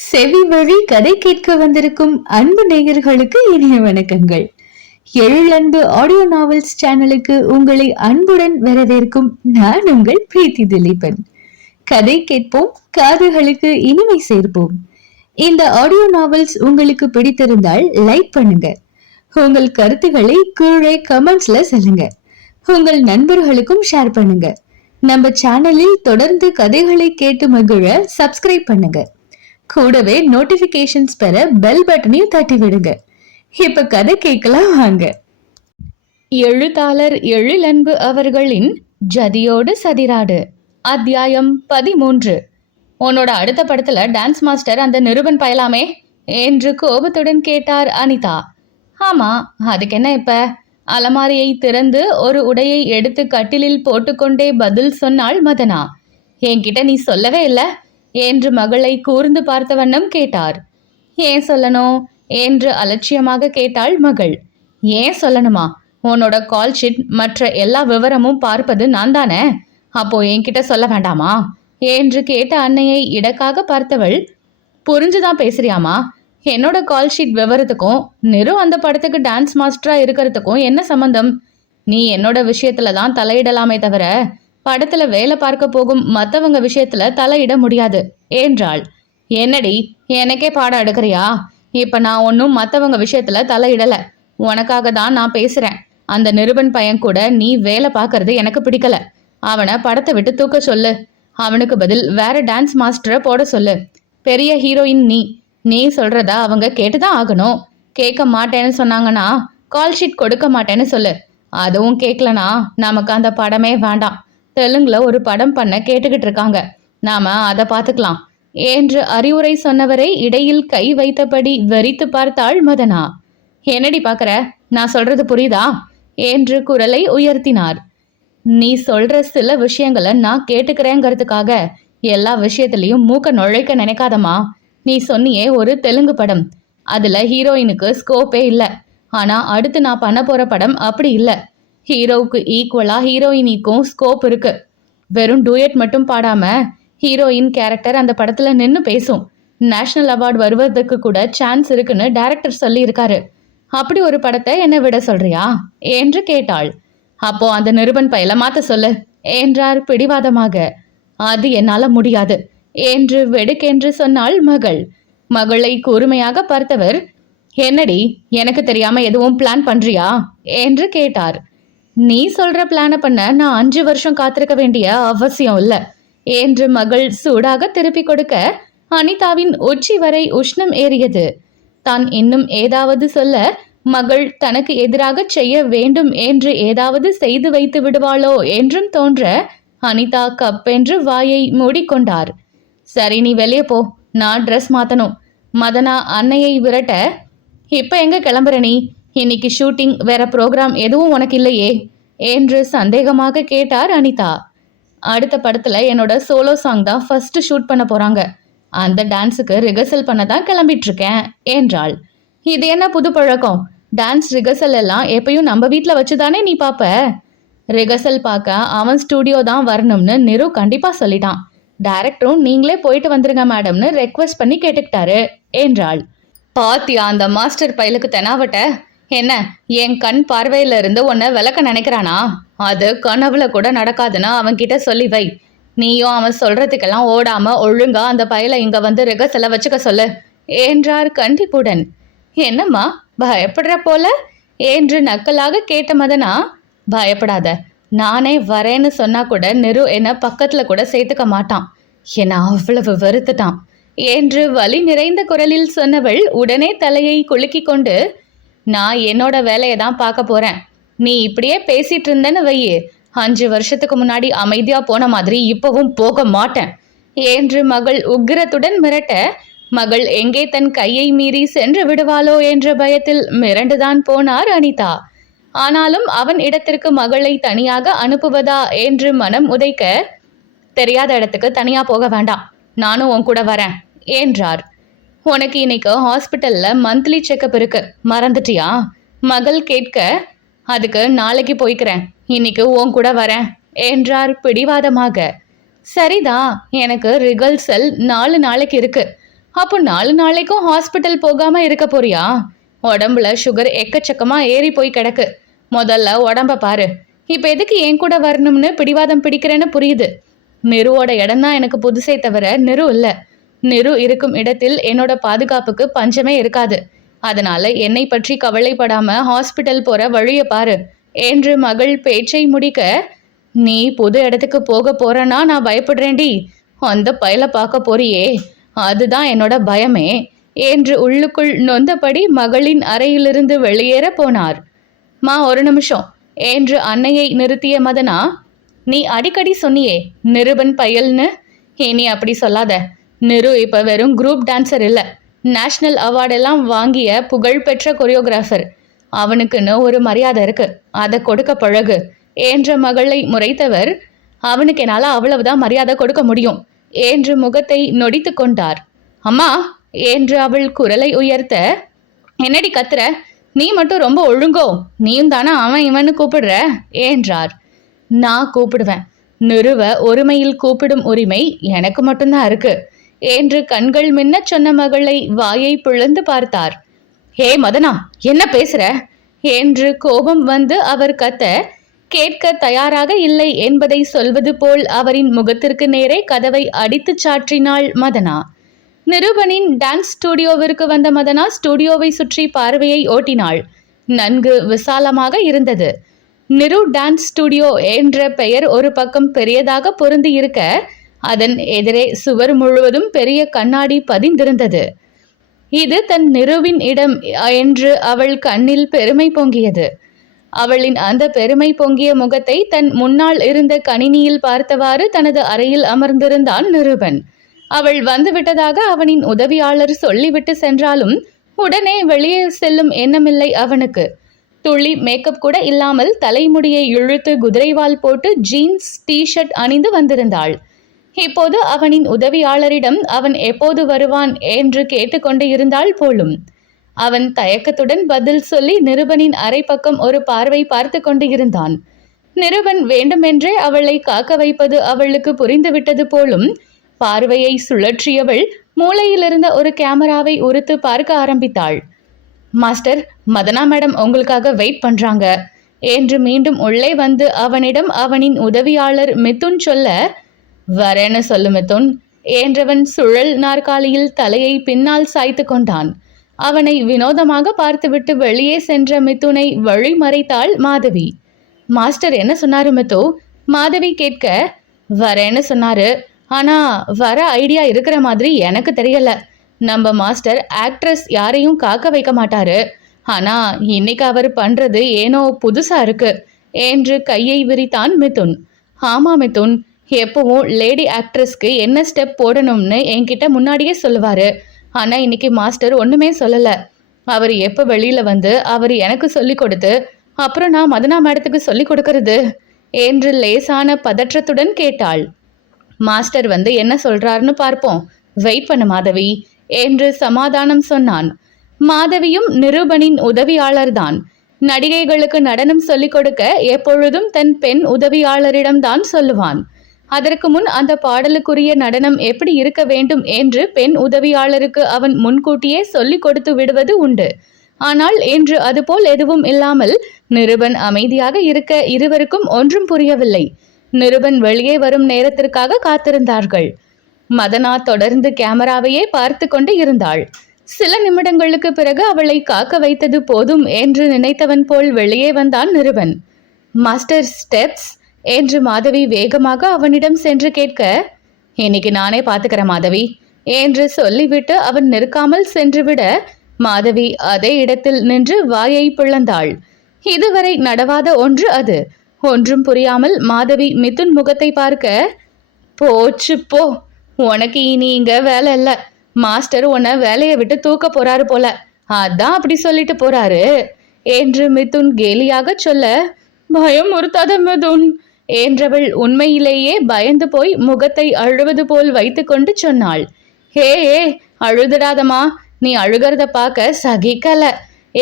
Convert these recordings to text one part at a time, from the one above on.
செவி வழி கதை கேட்க வந்திருக்கும் அன்பு நேயர்களுக்கு இனிய வணக்கங்கள். எழிலன்பு ஆடியோ நாவல்ஸ் சேனலுக்கு உங்களை அன்புடன் வரவேற்கும் நான் உங்கள் பிரீத்தி திலீபன். கதை கேட்போம், காதுகளுக்கு இனிமை சேர்ப்போம். இந்த ஆடியோ நாவல்ஸ் உங்களுக்கு பிடித்திருந்தால் லைக் பண்ணுங்க. உங்கள் கருத்துக்களை கீழே கமெண்ட்ஸ்ல சொல்லுங்க. உங்கள் நண்பர்களுக்கும் ஷேர் பண்ணுங்க. நம்ம சேனலில் தொடர்ந்து கதைகளை கேட்டு மகிழ சப்ஸ்கிரைப் பண்ணுங்க. கூடவே நோட்டிபிகேஷன்ஸ் பெற பெல் பட்டனையும் தட்டி விடுங்க. இப்ப கதை கேட்கலாம் வாங்க. எழுத்தாளர் எழிலன்பு அவர்களின் ஜதியோடு சதிராடு, அத்தியாயம் 13. உன்னோட அடுத்த படத்துல டான்ஸ் மாஸ்டர் அந்த நிருபன் பயலாமே என்று கோபத்துடன் கேட்டார் அனிதா. ஆமா, அதுக்கு என்ன இப்ப? அலமாரியை திறந்து ஒரு உடையை எடுத்து கட்டிலில் போட்டுக்கொண்டே பதில் சொன்னாள் மதனா. என்கிட்ட நீ சொல்லவே இல்லை என்று மகளை கூர்ந்து பார்த்த வண்ணம் கேட்டார். ஏன் சொல்லணும் என்று அலட்சியமாக கேட்டாள் மகள். ஏன் சொல்லணுமா? உன்னோட கால் ஷீட் மற்ற எல்லா விவரமும் பார்ப்பது நான் தானே, அப்போ என்கிட்ட சொல்ல வேண்டாமா என்று கேட்ட அன்னையை இடக்காக பார்த்தவள், புரிஞ்சுதான் பேசுறியாமா? என்னோட கால் ஷீட் விவரத்துக்கும் நிரு அந்த படத்துக்கு டான்ஸ் மாஸ்டரா இருக்கிறதுக்கும் என்ன சம்பந்தம்? நீ என்னோட விஷயத்துல தான் தலையிடலாமே தவிர படத்துல வேலை பார்க்க போகும் மத்தவங்க விஷயத்துல தலையிட முடியாது என்றாள். என்னடி, எனக்கே பாடம் எடுக்கிறியா? இப்ப நான் ஒன்னும் மத்தவங்க விஷயத்துல தலையிடல, உனக்காக தான் நான் பேசுறேன். அந்த நிருபன் பையன் கூட நீ வேலை பார்க்கறது எனக்கு பிடிக்கல. அவனை படத்தை விட்டு தூக்க சொல்லு. அவனுக்கு பதில் வேற டான்ஸ் மாஸ்டரை போட சொல்லு. பெரிய ஹீரோயின் நீ சொல்றதா அவங்க கேட்டுதான் ஆகணும். கேட்க மாட்டேன்னு சொன்னாங்கன்னா கால் ஷீட் கொடுக்க மாட்டேன்னு சொல்லு. அதுவும் கேட்கலனா நமக்கு அந்த படமே வேண்டாம். தெலுங்குல ஒரு படம் பண்ண கேட்டுக்கிட்டு இருக்காங்க, நாம அதை பார்த்துக்கலாம் என்று அறிவுரை சொன்னவரை இடையில் கை வைத்தபடி வெறித்து பார்த்தாள் மதனா. என்னடி பாக்குற, நான் சொல்றது புரியுதா என்று குரலை உயர்த்தினார். நீ சொல்ற சில விஷயங்களை நான் கேட்டுக்கிறேங்கிறதுக்காக எல்லா விஷயத்திலையும் மூக்க நுழைக்க நினைக்காதமா. நீ சொன்னியே ஒரு தெலுங்கு படம், அதுல ஹீரோயினுக்கு ஸ்கோப்பே இல்லை. ஆனா அடுத்து நான் பண்ண போற படம் அப்படி இல்லை. ஹீரோவுக்கு ஈக்குவலா ஹீரோயினிக்கும் ஸ்கோப் இருக்கு. வெறும் டூயட் மட்டும் பாடாம ஹீரோயின் கேரக்டர் அந்த படத்துல நின்று பேசும். நேஷனல் அவார்டு வருவதற்கு கூட சான்ஸ் இருக்குன்னு டைரக்டர் சொல்லி இருக்காரு. அப்படி ஒரு படத்தை என்ன விட சொல்றியா என்று கேட்டாள். அப்போ அந்த நிருபன் பையல மாத்த சொல்லு என்றார் பிடிவாதமாக. அது என்னால முடியாது என்று வெடுக்கென்று சொன்னாள் மகள். மகளை கூர்மையாக பார்த்தவர், என்னடி எனக்கு தெரியாம எதுவும் பிளான் பண்றியா என்று கேட்டார். நீ சொல்ற பிளான பண்ண நான் 5 வருஷம் காத்திருக்க வேண்டிய அவசியம் இல்ல என்று மகள் சூடாக திருப்பி கொடுக்க அனிதாவின் உச்சி வரை உஷ்ணம் ஏறியது. தான் இன்னும் ஏதாவது சொல்ல மகள் தனக்கு எதிராக செய்ய வேண்டும் என்று ஏதாவது செய்து வைத்து விடுவாளோ என்றும் தோன்ற அனிதா கப்பென்று வாயை மூடிக்கொண்டார். சரி, நீ வெளியே போ, நான் ட்ரெஸ் மாத்தணும். மதனா அன்னையை விரட்ட, இப்ப எங்க கிளம்புற நீ? இன்னைக்கு ஷூட்டிங், வேற ப்ரோக்ராம் எதுவும் உனக்கு இல்லையே என்று சந்தேகமாக கேட்டார் அனிதா. அடுத்த படத்துல என்னோட சோலோ சாங் தான் ஃபர்ஸ்ட் ஷூட் பண்ண போறாங்க. அந்த டான்ஸுக்கு ரிஹர்சல் பண்ண தான் கிளம்பிட்டு இருக்கேன் என்றாள். இது என்ன புது பழக்கம்? டான்ஸ் ரிஹர்சல் எல்லாம் எப்பயும் நம்ம வீட்டுல வச்சுதானே நீ பாப்ப? ரிஹர்சல் பார்க்க அவன் ஸ்டூடியோ தான் வரணும்னு நிரு கண்டிப்பா சொல்லிட்டான். டைரக்டரும் நீங்களே போயிட்டு வந்துருங்க மேடம்னு ரெக்வெஸ்ட் பண்ணி கேட்டுக்கிட்டாரு என்றாள். பாத்தியா அந்த மாஸ்டர் பயலுக்கு தெனாவட்ட? என்ன, என் கண் பார்வையில இருந்து உன்னை விளக்க நினைக்கிறானா? அது கனவுல கூட நடக்காதுன்னு அவன்கிட்ட சொல்லி வை. நீயும் அவன் சொல்றதுக்கெல்லாம் ஓடாம ஒழுங்கா அந்த பயலை இங்க வந்து ரிஹர்சலை வச்சுக்க சொல்லு என்றார் கண்டிப்புடன். என்னம்மா பயப்படுற போல என்று நக்கலாக கேட்ட மதனா. பயப்படாத, நானே வரேன்னு சொன்னா கூட நிரு என்ன பக்கத்துல கூட சேர்த்துக்க மாட்டான். என்ன அவ்வளவு வெறுத்துட்டான் என்று வலி நிறைந்த குரலில் சொன்னவள் உடனே தலையை குலுக்கி கொண்டு, நான் என்னோட வேலையை தான் பார்க்க போறேன். நீ இப்படியே பேசிட்டு இருந்தேன்னு வையே, 5 வருஷத்துக்கு முன்னாடி அமைதியா போன மாதிரி இப்பவும் போக மாட்டேன் என்று மகள் உக்கிரத்துடன் மிரட்ட, மகள் எங்கே தன் கையை மீறி சென்று விடுவாளோ என்ற பயத்தில் மிரண்டுதான் போனார் அனிதா. ஆனாலும் அவன் இடத்திற்கு மகளை தனியாக அனுப்புவதா என்று மனம் உதைக்க, தெரியாத இடத்துக்கு தனியா போக வேண்டாம், நானும் உன் கூட வரேன் என்றார். உனக்கு இன்னைக்கு ஹாஸ்பிட்டல்ல மந்த்லி செக்கப் இருக்கு, மறந்துட்டியா? மகள் கேட்க, அதுக்கு நாளைக்கு போய்க்கிறேன், இன்னைக்கு உன் கூட வரேன் என்றார் பிடிவாதமாக. சரிதான், எனக்கு ரிஹர்சல் 4 நாளைக்கு இருக்கு. அப்போ 4 நாளைக்கும் ஹாஸ்பிட்டல் போகாம இருக்க போறியா? உடம்புல சுகர் எக்கச்சக்கமா ஏறி போய் கிடக்கு. முதல்ல உடம்ப பாரு. இப்ப எதுக்கு என் கூட வரணும்னு பிடிவாதம் பிடிக்கிறேன்னு புரியுது. நிருவோட இடம் தான் எனக்கு புதுசே தவிர நிரு இல்ல. நிரு இருக்கும் இடத்தில் என்னோட பாதுகாப்புக்கு பஞ்சமே இருக்காது. அதனால என்னை பற்றி கவலைப்படாம ஹாஸ்பிட்டல் போற வழிய பாரு என்று மகள் பேச்சை முடிக்க, நீ புது இடத்துக்கு போக போறனா நான் பயப்படுறேன்டி. அந்த பயல பார்க்க போறியே, அதுதான் என்னோட பயமே என்று உள்ளுக்குள் நொந்தபடி மகளின் அறையிலிருந்து வெளியேற போனார். மா ஒரு நிமிஷம் என்று அன்னையை நிறுத்திய மதனா, நீ அடிக்கடி சொன்னியே நிருபன் பயல்னு, இனி அப்படி சொல்லாத. நிரு இப்ப வெறும் குரூப் டான்சர் இல்ல, நேஷனல் அவார்டெல்லாம் வாங்கிய புகழ்பெற்ற கொரியோகிராஃபர். அவனுக்குன்னு ஒரு மரியாதை இருக்கு, அதை கொடுக்க பழகு என்ற மகளை முறைத்தவர், அவனுக்கு என்னால அவ்வளவுதான் மரியாதை கொடுக்க முடியும் என்று முகத்தை நொடித்து கொண்டார். அம்மா என்று அவள் குரலை உயர்த்த, என்னடி கத்துற? நீ மட்டும் ரொம்ப ஒழுங்கோ, நீயும் தானே அவன் இவன்னு கூப்பிடுற என்றார். நான் கூப்பிடுவேன். நிறுவ ஒருமையில் கூப்பிடும் உரிமை எனக்கு மட்டும்தான் இருக்கு என்று கண்கள் மின்ன சொன்ன மகளை வாயை பிளந்து பார்த்தார். ஹே மதனா, என்ன பேசுற என்று கோபம் வந்து அவர் கத்த, கேட்க தயாராக இல்லை என்பதை சொல்வது போல் அவரின் முகத்திற்கு நேரே கதவை அடித்துச் சாற்றினாள் மதனா. நிருபனின் டான்ஸ் ஸ்டுடியோவிற்கு வந்த மதனா ஸ்டுடியோவை சுற்றி பார்வையை ஓட்டினாள். நன்கு விசாலமாக இருந்தது. நிரு டான்ஸ் ஸ்டுடியோ என்ற பெயர் ஒரு பக்கம் பெரியதாக பொருந்தி இருக்க, அதன் எதிரே சுவர் முழுவதும் பெரிய கண்ணாடி பதிந்திருந்தது. இது தன் நிருவின் இடம் என்று அவள் கண்ணில் பெருமை பொங்கியது. அவளின் அந்த பெருமை பொங்கிய முகத்தை தன் முன்னால் இருந்த கணினியில் பார்த்தவாறு தனது அறையில் அமர்ந்திருந்தான் நிருபன். அவள் வந்துவிட்டதாக அவனின் உதவியாளர் சொல்லிவிட்டு சென்றாலும் உடனே வெளியே செல்லும் எண்ணமில்லை அவனுக்கு. துள்ளி மேக்கப் கூட இல்லாமல் தலைமுடியை இழுத்து குதிரைவால் போட்டு ஜீன்ஸ் டிஷர்ட் அணிந்து வந்திருந்தாள். இப்போது அவனின் உதவியாளரிடம் அவன் எப்போது வருவான் என்று கேட்டுக்கொண்டு இருந்தாள் போலும். அவன் தயக்கத்துடன் பதில் சொல்லி நிருபனின் அரை பக்கம் ஒரு பார்வை பார்த்து கொண்டு இருந்தான். நிருபன் வேண்டுமென்றே அவளை காக்க வைப்பது அவளுக்கு புரிந்துவிட்டது போலும். பார்வையை சுழற்றியவள் மூளையிலிருந்த ஒரு கேமராவை உறுத்து பார்க்க ஆரம்பித்தாள். மாஸ்டர், மதனா மேடம் உங்களுக்காக வெயிட் பண்றாங்க என்று மீண்டும் உள்ளே வந்து அவனிடம் அவனின் உதவியாளர் மிதுன் சொல்ல, வரேன்னு சொல்லு மிதுன் என்றவன் சுழல் நாற்காலியில் தலையை பின்னால் சாய்த்து கொண்டான். அவனை வினோதமாக பார்த்துவிட்டு வெளியே சென்ற மிதுனை வழிமறைத்தாள் மாதவி. மாஸ்டர் என்ன சொன்னாரு மிது? மாதவி கேட்க, வரேன்னு சொன்னாரு. ஆனா வர ஐடியா இருக்கிற மாதிரி எனக்கு தெரியல. நம்ம மாஸ்டர் ஆக்ட்ரஸ் யாரையும் காக்க வைக்க மாட்டாரு. ஆனா இன்னைக்கு அவர் பண்றது ஏனோ புதுசா இருக்கு என்று கையை விரித்தான் மிதுன். ஆமா மிதுன், எப்பவும் லேடி ஆக்ட்ரஸ்க்கு என்ன ஸ்டெப் போடணும்னு என்கிட்ட முன்னாடியே சொல்லுவாரு. ஆனா இன்னைக்கு மாஸ்டர் ஒண்ணுமே சொல்லல. அவர் எப்ப வெளியில வந்து அவர் எனக்கு சொல்லி கொடுத்து அப்புறம் நான் மதனா மேடத்துக்கு சொல்லி கொடுக்கறது என்று லேசான பதற்றத்துடன் கேட்டாள். மாஸ்டர் வந்து என்ன சொல்றாருன்னு பார்ப்போம், வெயிட் பண்ண மாதவி என்று சமாதானம் சொன்னான். மாதவியும் நிருபனின் உதவியாளர்தான். நடிகைகளுக்கு நடனம் சொல்லிக் கொடுக்க எப்பொழுதும் தன் பெண் உதவியாளரிடம்தான் சொல்லுவான். அதற்கு முன் அந்த பாடலுக்குரிய நடனம் எப்படி இருக்க வேண்டும் என்று பெண் உதவியாளருக்கு அவன் முன்கூட்டியே சொல்லிக் கொடுத்து விடுவது உண்டு. ஆனால் இன்று அதுபோல் எதுவும் இல்லாமல் நிருபன் அமைதியாக இருக்க இருவருக்கும் ஒன்றும் புரியவில்லை. நிருபன் வெளியே வரும் நேரத்திற்காக காத்திருந்தார்கள். மதனா தொடர்ந்து கேமராவையே பார்த்து கொண்டு இருந்தாள். சில நிமிடங்களுக்கு பிறகு அவளை காக்க வைத்தது போதும் என்று நினைத்தவன் போல் வெளியே வந்தான் நிருபன். மாஸ்டர் ஸ்டெப்ஸ் என்று மாதவி வேகமாக அவனிடம் சென்று கேட்க, இன்னைக்கு நானே பார்த்துக்கிறேன் மாதவி என்று சொல்லிவிட்டு அவன் நிற்காமல் சென்றுவிட மாதவி அதே இடத்தில் நின்று வாயை பிளந்தாள். இதுவரை நடவாத ஒன்று அது. ஒன்றும் புரியாமல் மாதவி மிதுன் முகத்தை பார்க்க, போச்சு போ, உனக்கு இனி இங்க வேலை இல்ல. மாஸ்டர் உன்னை வேலையை விட்டு தூக்க போறாரு போல, அதான் அப்படி சொல்லிட்டு போறாரு என்று மிதுன் கேலியாக சொல்ல, பயம் உறுத்தாத மிதுன் என்றவள் உண்மையிலேயே பயந்து போய் முகத்தை அழுவது போல் வைத்து கொண்டு சொன்னாள். ஹே அழுதுடாதமா, நீ அழுகிறத பார்க்க சகிக்கல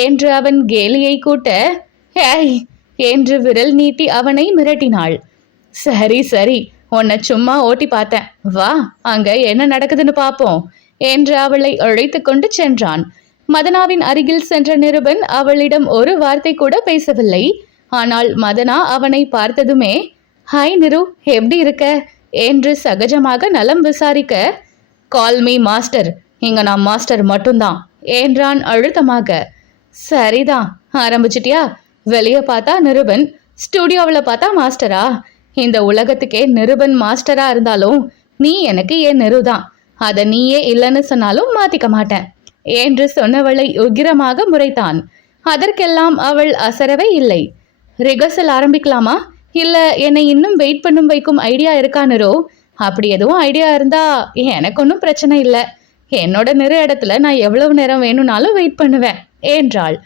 என்று அவன் கேலியை கூட்ட, ஹேய் என்று விரல் நீட்டி அவனை மிரட்டினாள். சரி சரி, உன்னை சும்மா ஓட்டி பார்த்தேன், வா அங்க என்ன நடக்குதுன்னு பார்ப்போம் என்று அவளை அழைத்து கொண்டு சென்றான். மதனாவின் அருகில் சென்ற நிருபன் அவளிடம் ஒரு வார்த்தை கூட பேசவில்லை. ஆனால் மதனா அவனை பார்த்ததுமே, ஹாய் நிரு, எப்படி இருக்க என்று சகஜமாக நலம் விசாரிக்க, கால் மீ மாஸ்டர், இங்க நான் மாஸ்டர் மட்டும்தான் என்றான் அழுத்தமாக. சரிதான், ஆரம்பிச்சிட்டியா? வெளியே பார்த்தா நிருபன், ஸ்டுடியோவில் பார்த்தா மாஸ்டரா? இந்த உலகத்துக்கே நிருபன் மாஸ்டரா இருந்தாலும் நீ எனக்கு ஏன் நிருதான், அதை நீயே இல்லைன்னு சொன்னாலும் மாத்திக்க மாட்டேன் என்று சொன்னவளை உக்கிரமாக முறைத்தான். அதற்கெல்லாம் அவள் அசரவே இல்லை. ரிகர்சல் ஆரம்பிக்கலாமா, இல்ல என்னை இன்னும் வெயிட் பண்ணும் வைக்கும் ஐடியா இருக்கா நிரோ? அப்படி எதுவும் ஐடியா இருந்தா எனக்கு ஒன்றும் பிரச்சனை இல்லை. என்னோட நிறு இடத்துல நான் எவ்வளவு நேரம் வேணும்னாலும் வெயிட் பண்ணுவேன் என்றாள்.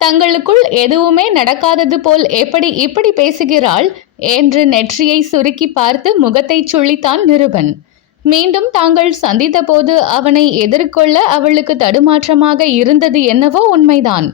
தங்களுக்குள் எதுவுமே நடக்காதது போல் எப்படி இப்படி பேசுகிறாள் என்று நெற்றியை சுருக்கி பார்த்து முகத்தை சுழித்தான் நிருபன். மீண்டும் தாங்கள் சந்தித்த போது அவனை எதிர்கொள்ள அவளுக்கு தடுமாற்றமாக இருந்தது என்னவோ உண்மைதான்.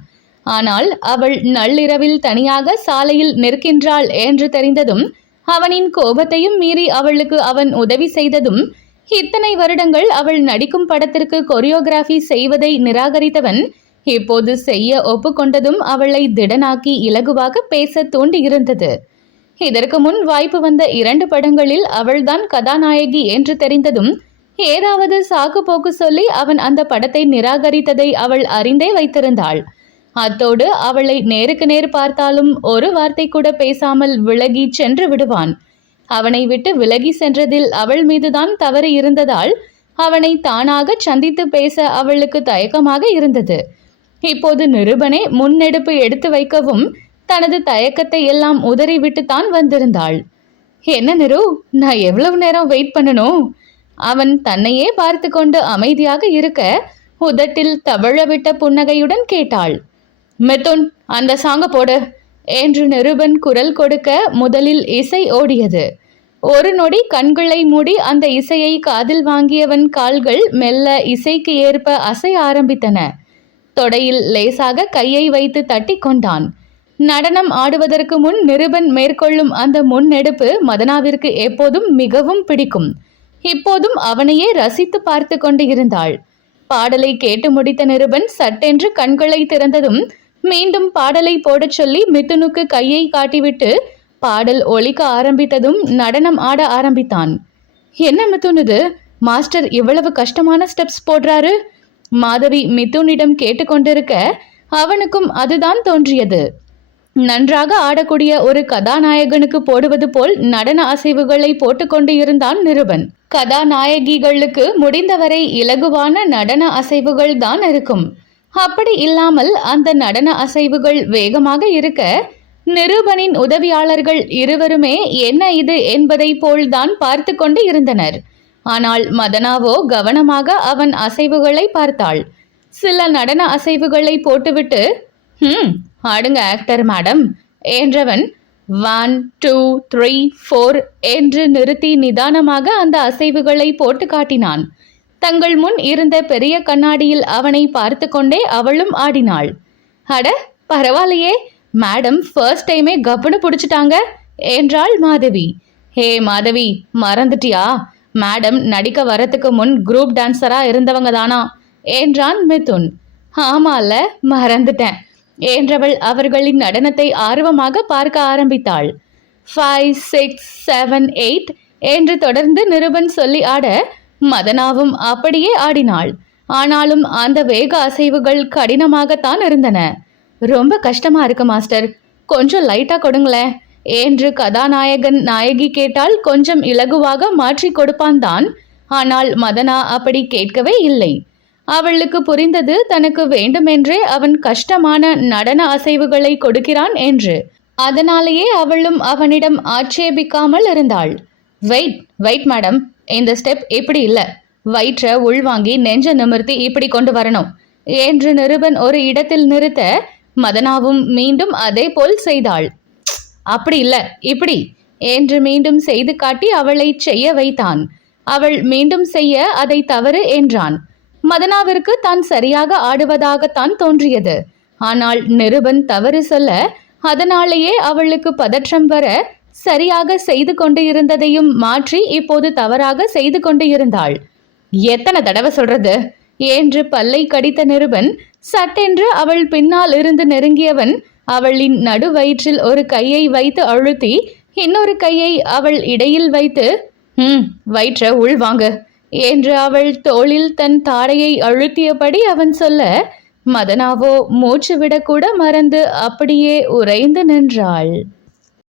ஆனால் அவள் நள்ளிரவில் தனியாக சாலையில் நிற்கின்றாள் என்று தெரிந்ததும், அவனின் கோபத்தையும் மீறி அவளுக்கு அவன் உதவி செய்ததும், இத்தனை வருடங்கள் அவள் நடிக்கும் படத்திற்கு கொரியோகிராஃபி செய்வதை நிராகரித்தவன் இப்போது செய்ய ஒப்புக்கொண்டதும் அவளை திடனாக்கி இலகுவாக பேச தூண்டியிருந்தது. இதற்கு முன் வாய்ப்பு வந்த 2 படங்களில் அவள்தான் கதாநாயகி என்று தெரிந்ததும் ஏதாவது சாக்கு போக்கு சொல்லி அவன் அந்த படத்தை நிராகரித்ததை அவள் அறிந்தே வைத்திருந்தாள். அத்தோடு அவளை நேருக்கு நேர் பார்த்தாலும் ஒரு வார்த்தை கூட பேசாமல் விலகி சென்று விடுவான். அவனை விட்டு விலகி சென்றதில் அவள் மீதுதான் தவறு இருந்ததால் அவனை தானாக சந்தித்து பேச அவளுக்கு தயக்கமாக இருந்தது. இப்போது நிருபனே முன்னெடுப்பு எடுத்து வைக்கவும் தனது தயக்கத்தை எல்லாம் உதறிவிட்டு தான் வந்திருந்தாள். என்ன நிரு, நான் எவ்வளவு நேரம் வெயிட் பண்ணணும்? அவன் தன்னையே பார்த்து கொண்டு அமைதியாக இருக்க உதட்டில் தவழவிட்ட புன்னகையுடன் கேட்டாள். மிதுன், அந்த சாங்க போடு என்று நிருபன் குரல் கொடுக்க முதலில் இசை ஓடியது. ஒரு நொடி கண்களை மூடி அந்த இசையை காதில் வாங்கியவன் கால்கள் மெல்ல இசைக்கு ஏற்ப அசைய ஆரம்பித்தன. தொடையில் லேசாக கையை வைத்து தட்டி கொண்டான். நடனம் ஆடுவதற்கு முன் நிருபன் மேற்கொள்ளும் அந்த முன்னெடுப்பு மதனாவிற்கு எப்போதும் மிகவும் பிடிக்கும். இப்போதும் அவனையே ரசித்து பார்த்து கொண்டு இருந்தாள். பாடலை கேட்டு முடித்த நிருபன் சட்டென்று கண்களை திறந்ததும் மீண்டும் பாடலை போடச் சொல்லி மிதுனுக்கு கையை காட்டிவிட்டு பாடல் ஒலிக்க ஆரம்பித்ததும் நடனம் ஆட ஆரம்பித்தான். என்ன மிதுன் இது, மாஸ்டர் இவ்வளவு கஷ்டமான ஸ்டெப்ஸ் போடுறாரு? மாதவி மிதுனிடம் கேட்டுக்கொண்டிருக்க அவனுக்கும் அதுதான் தோன்றியது. நன்றாக ஆடக்கூடிய ஒரு கதாநாயகனுக்கு போடுவது போல் நடன அசைவுகளை போட்டுக்கொண்டு இருந்தான் நிருபன். கதாநாயகிகளுக்கு முடிந்தவரை இலகுவான நடன அசைவுகள் தான் இருக்கும். அப்படி இல்லாமல் அந்த நடன அசைவுகள் வேகமாக இருக்க நிருபனின் உதவியாளர்கள் இருவருமே என்ன இது என்பதை போல்தான் பார்த்து கொண்டு இருந்தனர். ஆனால் மதனாவோ கவனமாக அவன் அசைவுகளை பார்த்தாள். சில நடன அசைவுகளை போட்டுவிட்டு ஆடுங்க ஆக்டர் மேடம் என்றவன் 1 2 3 4 என்று நிறுத்தி நிதானமாக அந்த அசைவுகளை போட்டு காட்டினான். தங்கள் முன் இருந்த பெரிய கண்ணாடியில் அவனை பார்த்து கொண்டே அவளும் ஆடினாள். அட பரவாயில்லையே மேடம், ஃபர்ஸ்ட் டைமே கப்புன்னு பிடிச்சிட்டாங்க என்றாள் மாதவி. ஹே மாதவி, மறந்துட்டியா? மேடம் நடிக்க வரத்துக்கு முன் குரூப் டான்ஸரா இருந்தவங்க தானா என்றான் மிதுன். ஆமால, மறந்துட்டேன் என்றவள் அவர்களின் நடனத்தை ஆர்வமாக பார்க்க ஆரம்பித்தாள். 5 6 7 8 என்று தொடர்ந்து நிருபன் சொல்லி ஆட மதனாவும் அப்படியே ஆடினாள். ஆனாலும் அந்த வேக அசைவுகள் கடினமாகத்தான் இருந்தன. ரொம்ப கஷ்டமா இருக்கு மாஸ்டர், கொஞ்சம் லைட்டா கொடுங்களேன் என்று கதாநாயகன் நாயகி கேட்டால் கொஞ்சம் இலகுவாக மாற்றி கொடுப்பான் தான். ஆனால் மதனா அப்படி கேட்கவே இல்லை. அவளுக்கு புரிந்தது தனக்கு வேண்டுமென்றே அவன் கஷ்டமான நடன அசைவுகளை கொடுக்கிறான் என்று. அதனாலேயே அவளும் அவனிடம் ஆட்சேபிக்காமல் இருந்தாள். வெயிட் வெயிட் மேடம், இந்த ஸ்டெப் இப்படி இல்லை, வயிற்றை உள்வாங்கி நெஞ்ச நிமிர்த்தி இப்படி கொண்டு வரணும் என்று நிருபன் ஒரு இடத்தில் நிறுத்த மதனாவும் மீண்டும் அதே போல் செய்தாள். அப்படி இல்லை, இப்படி என்று மீண்டும் செய்து காட்டி அவளை செய்ய வைத்தான். அவள் மீண்டும் செய்ய அதை தவறு என்றான். மதனாவிற்கு தான் சரியாக ஆடுவதாகத்தான் தோன்றியது. ஆனால் நிருபன் தவறு சொல்ல அதனாலேயே அவளுக்கு பதற்றம் வர சரியாக செய்து கொண்டு இருந்ததையும் மாற்றி இப்போது தவறாக செய்து கொண்டு இருந்தாள். எத்தனை தடவை சொல்றது என்று பல்லை கடித்த நிருபன் சட்டென்று அவள் பின்னால் இருந்து நெருங்கியவன் அவளின் நடு வயிற்றில் ஒரு கையை வைத்து அழுத்தி இன்னொரு கையை அவள் இடையில் வைத்து வயிற்ற உள்வாங்க என்று அவள் தோளில் தன் தாடையை அழுத்தியபடி அவன் சொல்ல மதனாவோ மூச்சு விடக்கூட மறந்து அப்படியே உறைந்து நின்றாள்.